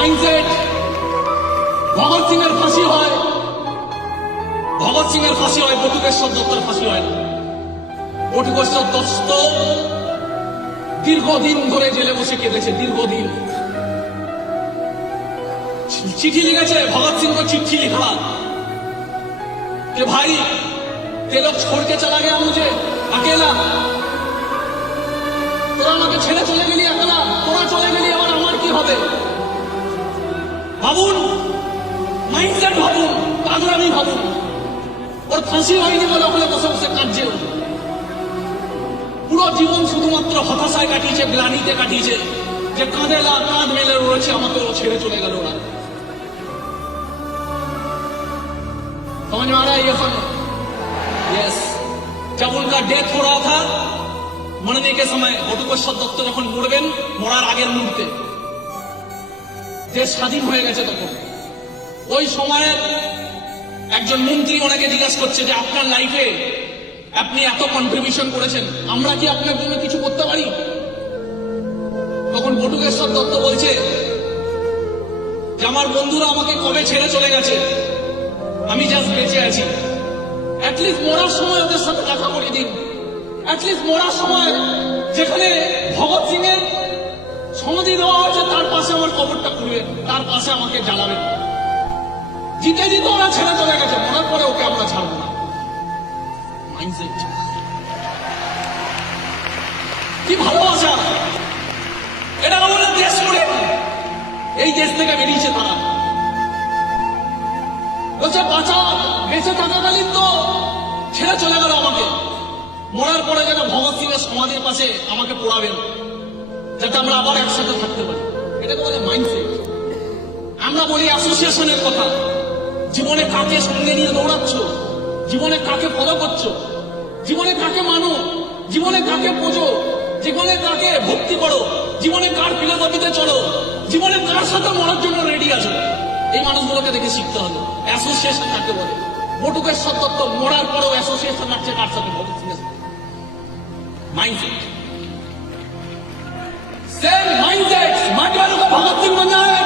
Mindset. Bhagat Singh এর ফাঁসি হয়, ভগৎ সিং এর ফাঁসি হয়, বটুকেশ্বর দত্তের ফাঁসি হয় না। বটুকেশ্বর দত্ত দীর্ঘদিন ধরে জেলে বসে কেঁদেছে, দীর্ঘদিন। চিঠি লিখেছে, ভগৎ সিং को चिट्ठी लिखा कि भाई ये लोग छोड़ के चला गया मुझे अकेला, তোরা আমাকে ছেড়ে চলে গেলি একলা, তোরা চলে গেলি, আবার আমার কি হবে? ভাবুন, মাইন্ডসেট ভাবুন, পাগলামি ভাবুন। ওর ফাঁসি হয়নি বলে ওখানে বসে বসে কাঁদছে। পুরো জীবন শুধুমাত্র হতাশায় কাটিয়েছে, গ্লানিতে কাটিয়েছে, যে কাঁধে কাঁধ মেলে রয়েছে, আমাকে ও ছেড়ে চলে গেল। ওরা समझ में आ रहा है ये फन? यस। जब उनका डेथ हो रहा था, मरने के समय, বটুকেশ্বর দত্ত যখন মরবেন, মরার আগের মুহূর্তে দেশ স্বাধীন হয়ে গেছে, তখন ওই সময়ের একজন মন্ত্রী ওনাকে জিজ্ঞাসা করছে যে আপনার লাইফে আপনি এত কন্ট্রিবিউশন করেছেন, আমরা কি আপনার জন্য কিছু করতে পারি? তখন বটুকেশ্বর দত্ত বলছে যে আমার বন্ধুরা আমাকে কবে ছেড়ে চলে গেছে, আমি জাস্ট বেঁচে আছি। অ্যাটলিস্ট মরার সময় ওদের সাথে দেখা করে দিন। অ্যাটলিস্ট মরার সময় যেখানে ভগৎ সিং এর সমাধি দেওয়া হয়েছে তার পাশে আমার কবরটা খুলবেন, তার পাশে আমাকে জ্বালাবেন। জিতে জিতে ওরা ছেড়ে চলে গেছে, মরার পরে ওকে আমরা ছাড়বো না। মাইন্ডসেট, কি ভালোবাসা! এটা আমাদের দেশ করে, এই দেশ থেকে বেরিয়েছে তারা। বলছে বাঁচা, বেঁচে থাকাকালীন তো ছেড়ে চলে গেল আমাকে, মরার পরে যেন ভগৎ সিং এর সমাধির পাশে আমাকে পোড়াবেন, যাতে আমরা আবার একসাথে থাকতে পারি। এটাকে বলে মাইন্ডসেট। আমরা বলি অ্যাসোসিয়েশনের কথা। জীবনে কাকে সঙ্গে নিয়ে দৌড়াচ্ছ, জীবনে কাকে ফলো করছো, জীবনে কাকে মানো, জীবনে কাকে বোঝো, জীবনে কাকে ভক্তি করো, জীবনে কার ফিলোসফিতে চলো, জীবনে কার সাথে মরার জন্য রেডি আছো, এই মানুষগুলোকে দেখে শিখতে হবে। অ্যাসোসিয়েশন কাকে বলে? বটুকেশ্বর দত্ত মরার পরেও অ্যাসোসিয়েশন রাখছে কার সাথে? ভগৎ সিং এর সাথে। Mindset, same mindset. माइंड वालों को भगत सिंह बनना है।